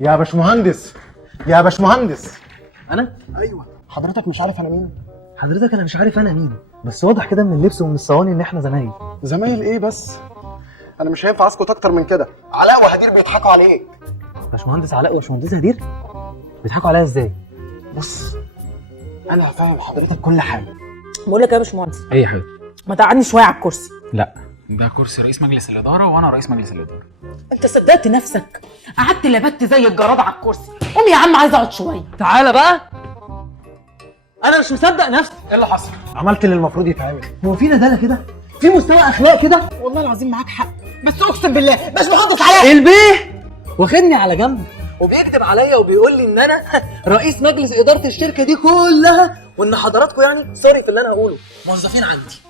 يا باشمهندس يا باشمهندس. انا؟ ايوه حضرتك مش عارف انا مين؟ حضرتك انا مش عارف انا مين، بس واضح كده من اللبس ومن الصواني ان احنا زمايل. زمايل ايه بس؟ انا مش هينفع اسكت اكتر من كده. علاء وهدير بيضحكوا عليك. باشمهندس علاء وباشمهندس هدير بيضحكوا عليا ازاي؟ بص انا هفهم حضرتك كل حاجه. بقول لك ايه يا باشمهندس، اي حاجه. ما تقعدني شويه على الكرسي. لا، ده كرسي رئيس مجلس الاداره وانا رئيس مجلس الاداره. انت صدقت نفسك؟ قعدت لبت زي الجراد على الكرسي. قوم يا عم عايز اقعد شويه. تعالى بقى، انا مش مصدق نفسي. ايه اللي حصل؟ عملت اللي المفروض يتعمل. هو في ندالة كده؟ في مستوى اخلاق كده؟ والله العظيم معاك حق، بس اقسم بالله باشمهندس علاء البيه واخدني على جنب وبيكذب عليا وبيقول لي ان انا رئيس مجلس اداره الشركه دي كلها، وان حضراتكم يعني سوري في اللي انا هقوله موظفين عندي.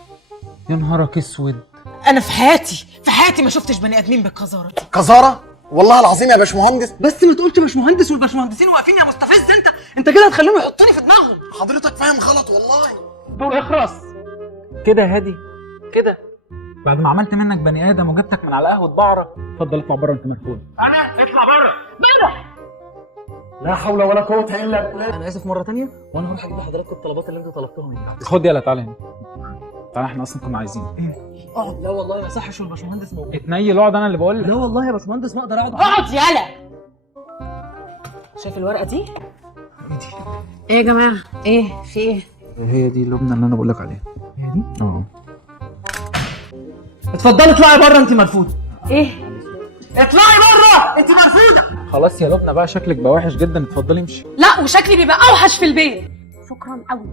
يا نهارك اسود. انا في حياتي ما شفتش بني ادمين بالقذاره دي. قذاره؟ والله العظيم يا باشمهندس. بس ما تقولش باشمهندس والباشمهندسين واقفين يا مستفز. انت كده هتخليهم يحطوني في دماغهم. حضرتك فاهم غلط والله. دول اخرس كده يا هادي كده. بعد ما عملت منك بني ادم وجبتك من على قهوه بعره، اتفضل اطلع بره انت مرفوض. انا اطلع بره. لا حول ولا قوه الا بالله. انا اسف مره تانية، وانا هروح اجيب لحضراتكم الطلبات اللي انتوا طلبتوها مني. خد يلا تعالى هنا. تعالى احنا اصلا كنا عايزين اقعد. لا والله ما صحش والباشمهندس موجود. اتنيل اقعد انا اللي بقول لك. لا والله يا باشمهندس ما اقدر اقعد. اقعد يالا. شايف الورقه دي؟ ايه يا جماعه؟ ايه في ايه؟ هي دي اللبنه اللي انا بقول لك عليها. هي دي؟ اه. اتفضلي اطلعي بره، انت مرفوضه. ايه؟ اطلعي بره، انت مرفوضه. خلاص يا لبنى بقى، شكلك بقى وحش جدا، اتفضلي امشي. لا وشكلي بيبقى اوحش في البيت. شكرا قوي.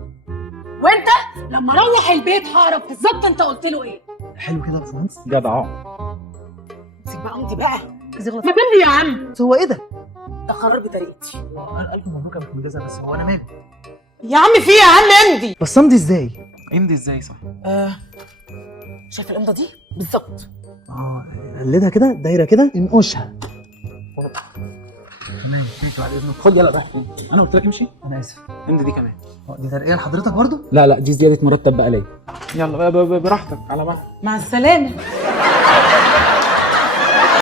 وانت لما روح البيت هعرف بالظبط انت قلت له ايه. حلو كده يا باشمهندس. جدع. سيب بقى انت بقى. زغلط. ما تمضي يا عم. هو ايه ده؟ ده قرار بطريقتي. الف مبروك يا باشمهندس، بس هو انا مالي. يا عم في إيه يا عم؟ امضي. بس امضي ازاي؟ امضي ازاي صح؟ شايف الامضه دي بالظبط؟ قلدها كده دايره كده انقشها. تمام بعد اذنك. خد يلا بقى. انا قلت لك امشي. انا اسف. امضي دي كمان. دي ترقيه لحضرتك برضو؟ لا دي زياده مرتب بقى ليا. يلا بقى براحتك على بعض. مع السلامه.